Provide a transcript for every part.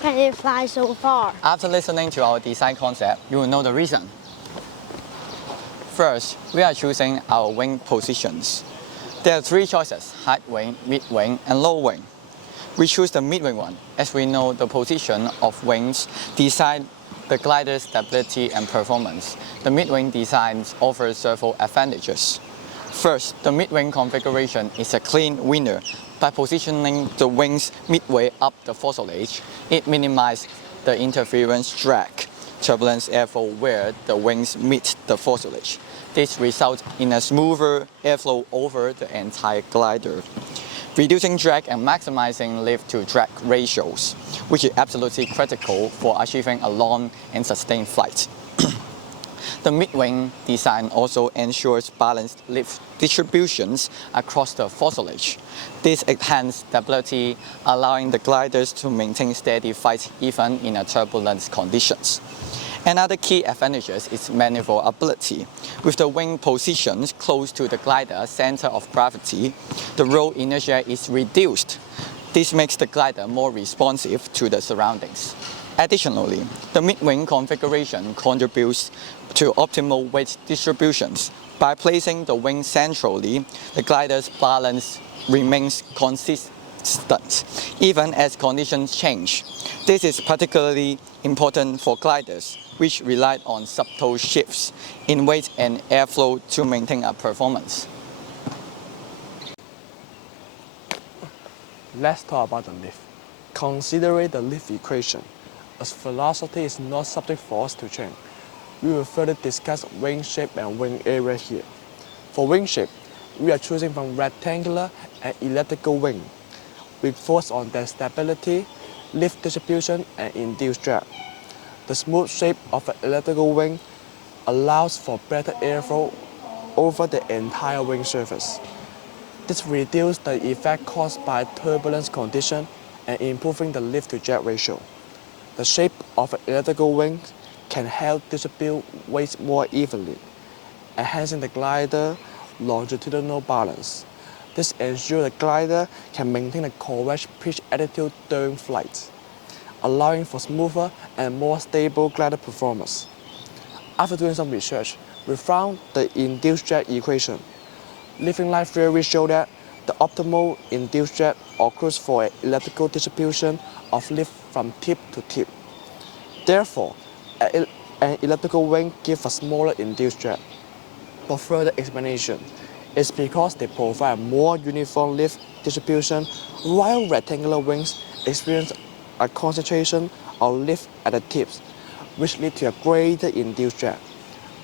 can it fly so far? After listening to our design concept, you will know the reason. First, we are choosing our wing positions. There are three choices: high wing, mid wing, and low wing. We choose the mid wing one, as we know the position of wings decide the glider's stability and performance. The mid wing designs offers several advantages. First, the mid wing configuration is a clean winner. By positioning the wings midway up the fuselage, it minimizes the interference drag, turbulence airflow where the wings meet the fuselage. This results in a smoother airflow over the entire glider, reducing drag and maximizing lift-to-drag ratios, which is absolutely critical for achieving a long and sustained flight. The mid-wing design also ensures balanced lift distributions across the fuselage. This enhances stability, allowing the gliders to maintain steady flight even in turbulent conditions. Another key advantage is maneuverability. With the wing positions close to the glider center of gravity, the roll inertia is reduced. This makes the glider more responsive to the surroundings. Additionally, the mid-wing configuration contributes to optimal weight distributions. By placing the wing centrally, the glider's balance remains consistent, even as conditions change. This is particularly important for gliders, which rely on subtle shifts in weight and airflow to maintain a performance. Let's talk about the lift. Consider the lift equation. As velocity is not subject force to change, we will further discuss wing shape and wing area here. For wing shape, we are choosing from rectangular and elliptical wing. We focus on their stability, lift distribution, and induced drag. The smooth shape of an elliptical wing allows for better airflow over the entire wing surface. This reduces the effect caused by turbulence condition and improving the lift-to-drag ratio. The shape of an elliptical wing can help distribute weight more evenly, enhancing the glider longitudinal balance. This ensures the glider can maintain a correct pitch attitude during flight, allowing for smoother and more stable glider performance. After doing some research, we found the induced drag equation. Living life theory showed that the optimal induced drag occurs for an elliptical distribution of lift from tip to tip. Therefore, an elliptical wing gives a smaller induced drag. For further explanation, it's because they provide a more uniform lift distribution, while rectangular wings experience a concentration of lift at the tips, which leads to a greater induced drag.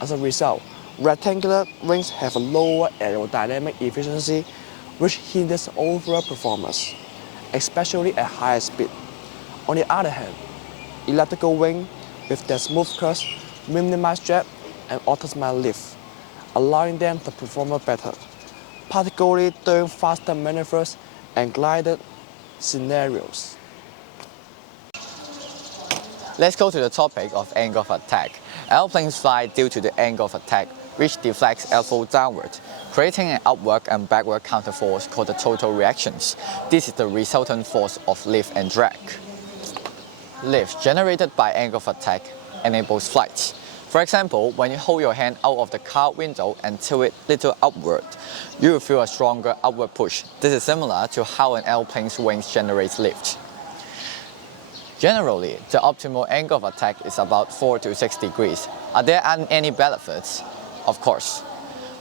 As a result, rectangular wings have a lower aerodynamic efficiency, which hinders overall performance, especially at higher speed. On the other hand, elliptical wings with their smooth curves minimize drag and optimize lift, allowing them to perform better, particularly during faster maneuvers and glided scenarios. Let's go to the topic of angle of attack. Airplanes fly due to the angle of attack, which deflects airflow downward, creating an upward and backward counterforce called the total reactions. This is the resultant force of lift and drag. Lift generated by angle of attack enables flight. For example, when you hold your hand out of the car window and tilt it a little upward, you will feel a stronger upward push. This is similar to how an airplane's wings generates lift. Generally, the optimal angle of attack is about 4 to 6 degrees. Are there any benefits? Of course.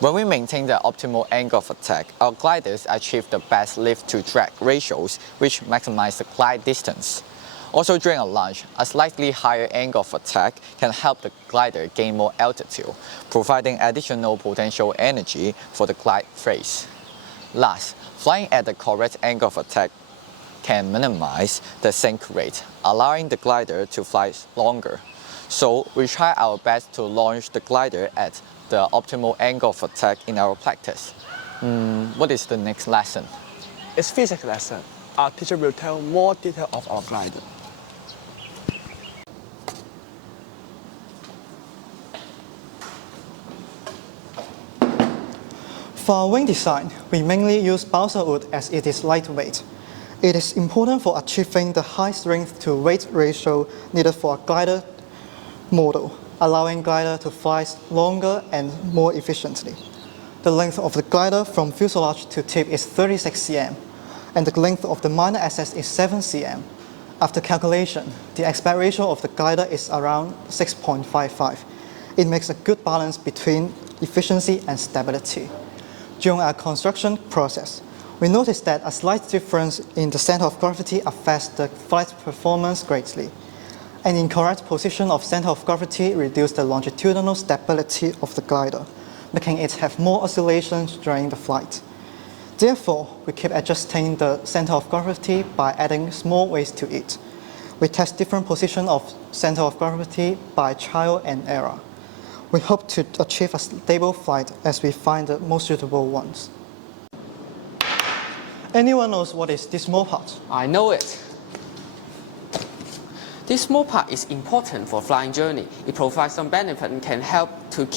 When we maintain the optimal angle of attack, our gliders achieve the best lift-to-drag ratios, which maximize the glide distance. Also, during a launch, a slightly higher angle of attack can help the glider gain more altitude, providing additional potential energy for the glide phase. Last, flying at the correct angle of attack can minimize the sink rate, allowing the glider to fly longer. So we try our best to launch the glider at the optimal angle of attack in our practice. What is the next lesson? It's physics lesson. Our teacher will tell more detail of our glider. For our wing design, we mainly use balsa wood as it is lightweight. It is important for achieving the high strength to weight ratio needed for a glider model, allowing glider to fly longer and more efficiently. The length of the glider from fuselage to tip is 36 cm, and the length of the minor axis is 7 cm. After calculation, the aspect ratio of the glider is around 6.55. It makes a good balance between efficiency and stability. During our construction process, we noticed that a slight difference in the center of gravity affects the flight performance greatly. An incorrect position of center of gravity reduces the longitudinal stability of the glider, making it have more oscillations during the flight. Therefore, we keep adjusting the center of gravity by adding small weights to it. We test different positions of center of gravity by trial and error. We hope to achieve a stable flight as we find the most suitable ones. Anyone knows what is this small part? I know it. This small part is important for flying journey. It provides some benefit and can help to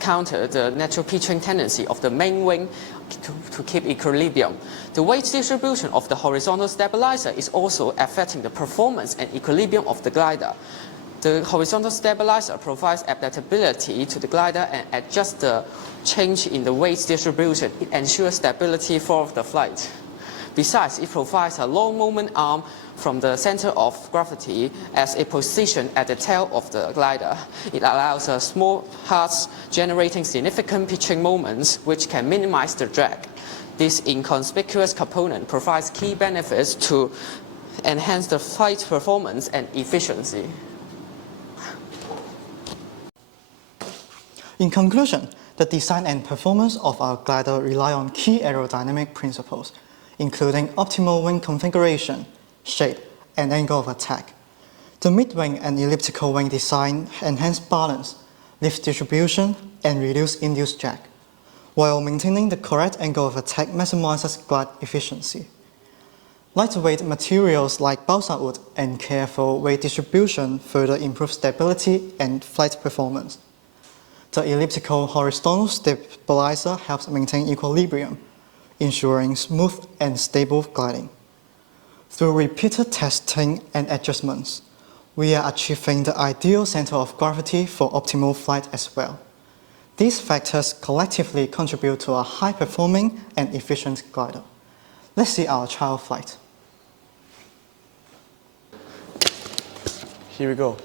counter the natural pitching tendency of the main wing to keep equilibrium. The weight distribution of the horizontal stabilizer is also affecting the performance and equilibrium of the glider. The horizontal stabilizer provides adaptability to the glider and adjusts the change in the weight distribution. It ensures stability for the flight. Besides, it provides a low moment arm from the center of gravity as a position at the tail of the glider. It allows small hearts generating significant pitching moments which can minimize the drag. This inconspicuous component provides key benefits to enhance the flight performance and efficiency. In conclusion, the design and performance of our glider rely on key aerodynamic principles, including optimal wing configuration, shape, and angle of attack. The mid-wing and elliptical wing design enhance balance, lift distribution, and reduce induced drag, while maintaining the correct angle of attack maximizes glide efficiency. Lightweight materials like balsa wood and careful weight distribution further improve stability and flight performance. The elliptical horizontal stabilizer helps maintain equilibrium, ensuring smooth and stable gliding. Through repeated testing and adjustments, we are achieving the ideal center of gravity for optimal flight as well. These factors collectively contribute to a high-performing and efficient glider. Let's see our trial flight. Here we go.